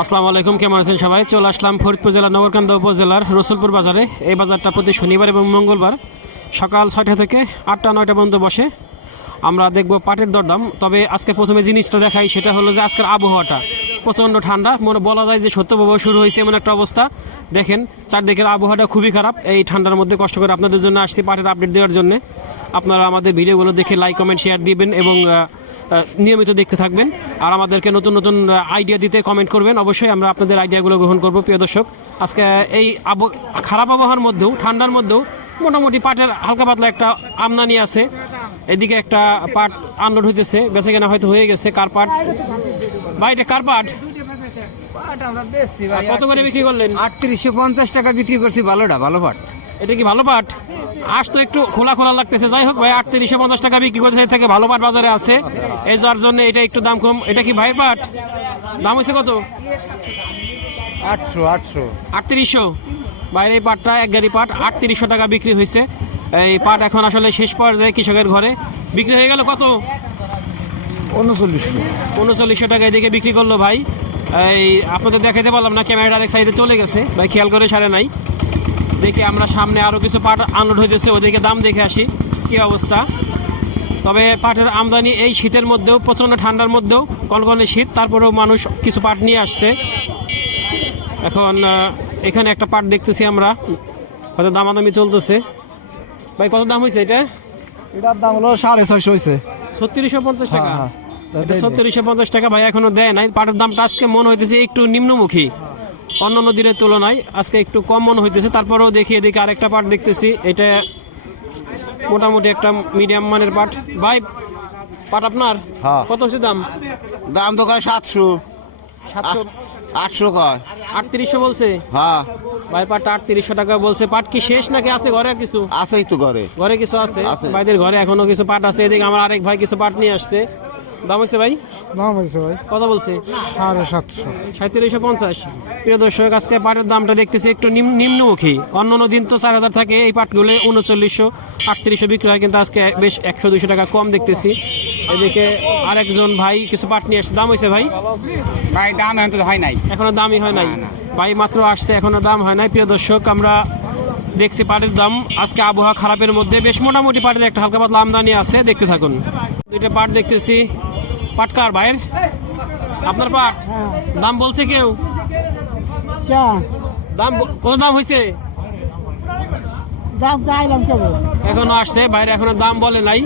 আসসালামু আলাইকুম, কেমন আছেন সবাই? চলে আসলাম ফরিদপুর জেলার নগরকান্দা উপজেলার রসুলপুর বাজারে। এই বাজারটা প্রতি শনিবার এবং মঙ্গলবার সকাল ছয়টা থেকে আটটা, নয়টা পর্যন্ত বসে। আমরা দেখব পাটের দরদাম। তবে আজকে প্রথমে জিনিসটা দেখাই, সেটা হলো যে আজকের আবহাওয়াটা। প্রচণ্ড ঠান্ডা। মনে বলা যায় যে সত্যপ্রবাহ শুরু হয়েছে এমন একটা অবস্থা। দেখেন, চারদিকের আবহাওয়াটা খুবই খারাপ। এই ঠান্ডার মধ্যে কষ্ট করে আপনাদের জন্য আসছি পাটের আপডেট দেওয়ার জন্য। আপনারা আমাদের ভিডিওগুলো দেখে লাইক কমেন্ট শেয়ার দিবেন এবং নিয়মিত দেখতে থাকবেন। আর আমাদেরকে নতুন নতুন আইডিয়া দিতে কমেন্ট করবেন। অবশ্যই আমরা আপনাদের আইডিয়াগুলো গ্রহণ করব প্রিয় দর্শক। আজকে এই আব খারাপ আবহাওয়ার মধ্যেও ঠান্ডার মধ্যেও মোটামুটি পাটের হালকা পাতলা একটা আমদানি আছে। এদিকে একটা পাট আনলোড হইতেছে বেঁচে কেনা হয়তো হয়ে গেছে। কার পাট? ভাই এটা কার পাট? কত করে বিক্রি করলেন? আটত্রিশশো পঞ্চাশ টাকা বিক্রি করছি ভালোটা ভালো পাট। এটা কি ভালো পাট? আজ তো একটু খোলা খোলা লাগতেছে। যাই হোক ভাই আট আটত্রিশশো পঞ্চাশ টাকা বিক্রি করতে এর থেকে ভালো পাট বাজারে আছে। এই যার জন্য এটা একটু দাম কম। এটা কি ভাইয়ের পাট? দাম হয়েছে কত? আটশো আটশো। আটত্রিশশো। বাইরে পাটটা এক গাড়ি পাট আটত্রিশশো টাকা বিক্রি হয়েছে। এই পাট এখন আসলে শেষ পর্যায়ে কৃষকের ঘরে। বিক্রি হয়ে গেল কত? উনচল্লিশশো। উনচল্লিশশো টাকা এদিকে বিক্রি করল ভাই। এই আপনাদের দেখাতে পারলাম না ক্যামেরাটা আরেক সাইডে চলে গেছে। ভাই খেয়াল করে সারে নাই। দেখে আমরা সামনে আরও কিছু পাট আনলোড হইতেছে ওদিকে দাম দেখে আসি কি অবস্থা? তবে পাটের আমদানি এই শীতের মধ্যেও প্রচণ্ড ঠান্ডার মধ্যেও কনকনে শীত তারপরেও মানুষ কিছু পাট নিয়ে আসছে। এখন এখানে একটা পাট দেখতেছি আমরা হয়তো দামাদামি চলতেছে। ভাই কত দাম হয়েছে এটা? এটার দাম হলো সাড়ে ছয়শো হয়েছে ছত্রিশশো পঞ্চাশ টাকা? হ্যাঁ, এটা ছত্রিশশো পঞ্চাশ টাকা ভাই এখনও দেয় নাই। পাটের দামটা আজকে মনে হইতেছে একটু নিম্নমুখী। অন্যান্য দিনের তুলনায় আজকে একটু কম মনে হইতেছে। তারপরেও দেখি এদিকে আরেকটা পাট দেখতেছি। এটা মোটামুটি একটা মিডিয়াম মানের পাট ভাই পাট আপনার? হ্যাঁ। কত হচ্ছে দাম? দাম তো কয় সাতশো। সাতশো? আটশো কয়। আটত্রিশশো বলছে? হ্যাঁ। ভাই পাটটা আটত্রিশশো টাকা বলছে। পাট কি শেষ নাকি আছে ঘরে কিছু? আছেই তো ঘরে। ঘরে কিছু আছে? আছে। ভাইদের ঘরে এখনও কিছু পাট আছে। এদিকে আমার আরেক ভাই কিছু পাট নিয়ে আসছে। দাম হচ্ছে ভাই? দাম হয়েছে ভাই। কত বলছে? সাড়ে সাতশো। সাঁত্রিশশো পঞ্চাশ। প্রিয় দর্শক আজকে পাটের দামটা দেখতেছি একটু নিম- নিম্নমুখী। অন্যান্য দিন তো চার হাজার থাকে এই পাটগুলো উনচল্লিশশো আটত্রিশশো বিক্রি হয় কিন্তু আজকে বেশ একশো দুশো টাকা কম দেখতেছি। এদিকে আরেকজন ভাই কিছু পাট নিয়ে আসছে। দাম হয়েছে ভাই? ভাই দাম এখন তো হয় নাই। এখনও দামই হয় নাই। ভাই মাত্র আসছে এখনও দাম হয় নাই। প্রিয় দর্শক আমরা দেখছি পাটের দাম। আজকে আবহাওয়া খারাপের মধ্যে বেশ মোটামুটি পাটের একটা হালকা পাতলা আমদানি আছে। দেখতে থাকুন। দুইটা পাট দেখতেছি। পাট কার ভাইয়ের আপনার পাট? দাম বলছে কেউ। দাম কত দাম হয়েছে এখনও আসছে বাইরে এখনও দাম বলে নাই।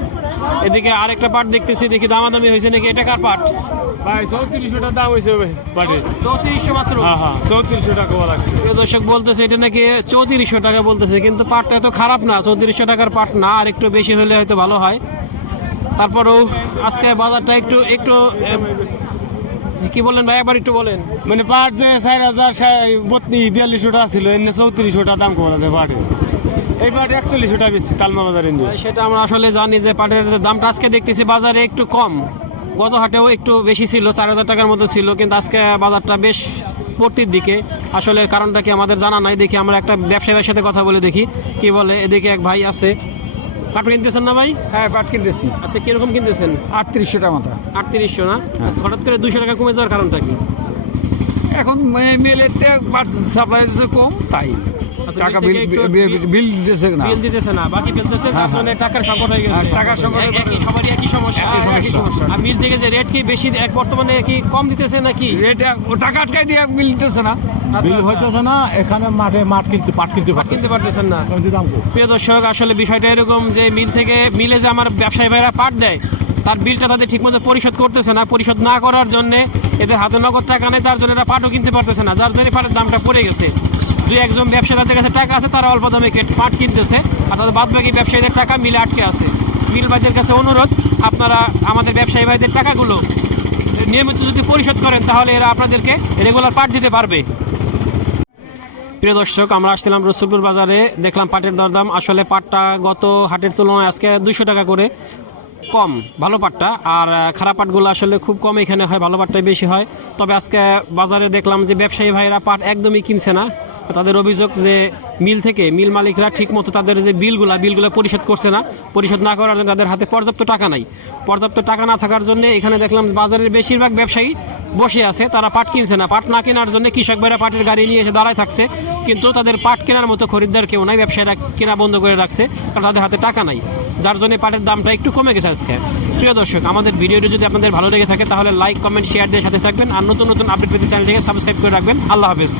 এদিকে আরেকটা পাট দেখতেছি দেখি দামাদামি হয়েছে নাকি এটা কার পাট? ভাই চৌত্রিশশো টাকা দাম হয়েছে চৌত্রিশশো মাত্র? হ্যাঁ হ্যাঁ চৌত্রিশশো টাকা লাগছে দর্শক বলতেছে এটা নাকি চৌত্রিশশো টাকা বলতেছে কিন্তু পাটটা এত খারাপ না চৌত্রিশশো টাকার পাট না আর একটু বেশি হলে হয়তো ভালো হয়। তারপরেও আজকে বাজারটা একটু একটু কি বললেন ভাই একবার একটু বলেন। মানে পাট যে চার হাজার বত্রিশ বিয়াল্লিশশো টাকা ছিল এনে চৌত্রিশশো টাকা দাম কমা যায় পাটে। এই পাট একচল্লিশশো টাকা বেশি তালমা বাজারে নিয়ে। সেটা আমরা আসলে জানি যে পাটের দামটা আজকে দেখতেছি বাজারে একটু কম। গত হাটেও একটু বেশি ছিল চার হাজার টাকার মতো ছিল কিন্তু আজকে বাজারটা বেশ পড়তির দিকে। আসলে কারণটা কি আমাদের জানা নাই দেখি আমরা একটা ব্যবসায়ীর সাথে কথা বলে দেখি কি বলে এদিকে এক ভাই আছে। কাঠ কিনতেছেন না ভাই? হ্যাঁ পাট কিনতেছি। আচ্ছা কীরকম কিনতেছেন? আটত্রিশশো টাকা মতো আটত্রিশশো না? আচ্ছা, হঠাৎ করে দুশো টাকা কমে যাওয়ার কারণটা কি? এখন মেলের সাপ্লাই কম তাই। টাকা বিল বিল বিল- বিল দিতেছে না। বিল দিতেছে না বাকি ফেলতেছে যার জন্য টাকার সংকট হয়ে গেছে। হ্যাঁ, টাকার সংকট একই সবারই একই সমস্যা একই সমস্যা। আর মিল থেকে যে রেট কি বেশি এক বর্তমানে কি কম দিতেছে নাকি? ও টাকা আটকাই দিয়ে বিল দিতেছে না। আচ্ছা, বিল আচ্ছা। হইতেছে না এখানে মাঠে মাঠ কিনতে পাট কিনতে পাট কিনতে পারতেছেন না। প্রিয় দর্শক আসলে বিষয়টা এরকম যে মিল থেকে মিলে যে আমার ব্যবসায়ী ভাইরা পাট দেয় তার বিলটা তাদের ঠিকমতো পরিশোধ করতেছে না। পরিশোধ না করার জন্য এদের হাতে নগদ টাকা নেই যার জন্য এরা পাটও কিনতে পারতেছে না যার জন্য পাটের দামটা পড়ে গেছে। দুই একজন ব্যবসায়ী তাদের কাছে টাকা আছে, তারা অল্প দামে পাট কিনতেছে, আর তাদের বাদ বাকি ব্যবসায়ীদের টাকা মিলে আটকে আছে। মিল ভাইদের কাছে অনুরোধ, আপনারা আমাদের ব্যবসায়ী ভাইদের টাকাগুলো নিয়মিত যদি পরিশোধ করেন, তাহলে এরা আপনাদেরকে রেগুলার পাট দিতে পারবে। প্রিয় দর্শক, আমরা আসছিলাম রসুলপুর বাজারে, দেখলাম পাটের দরদাম। আসলে পাটটা গত হাটের তুলনায় আজকে দুশো টাকা করে কম, ভালো পাটটা। আর খারাপ পাটগুলো আসলে খুব কম এখানে হয়, ভালো পাটটাই বেশি হয়। তবে আজকে বাজারে দেখলাম যে ব্যবসায়ী ভাইরা পাট একদমই কিনছে না। তাদের অভিযোগ যে মিল থেকে মিল মালিকরা ঠিকমতো তাদের যে বিলগুলা, বিলগুলো পরিশোধ করছে না। পরিশোধ না করার জন্য তাদের হাতে পর্যাপ্ত টাকা নাই। পর্যাপ্ত টাকা না থাকার জন্য এখানে দেখলাম বাজারের বেশিরভাগ ব্যবসায়ী বসে আছে, তারা পাট কিনছে না। পাট না কেনার জন্য কৃষক ভাইরা পাটের গাড়ি নিয়ে এসে দাঁড়ায় থাকছে, কিন্তু তাদের পাট কেনার মতো খরিদ্দার কেউ নাই, ব্যবসায়ীরা কেনা বন্ধ করে রাখছে, কারণ তাদের হাতে টাকা নাই। যার জন্য পাটের দামটা একটু কমে গেছে আজকে। প্রিয় দর্শক, আমাদের ভিডিওটি যদি আপনাদের ভালো লেগে থাকে, তাহলে লাইক, কমেন্ট, শেয়ার দিয়ে সাথে থাকবেন। আর নতুন নতুন আপডেট পেতে চ্যানেলটিকে সাবস্ক্রাইব করে রাখবেন। আল্লাহ হাফেজ।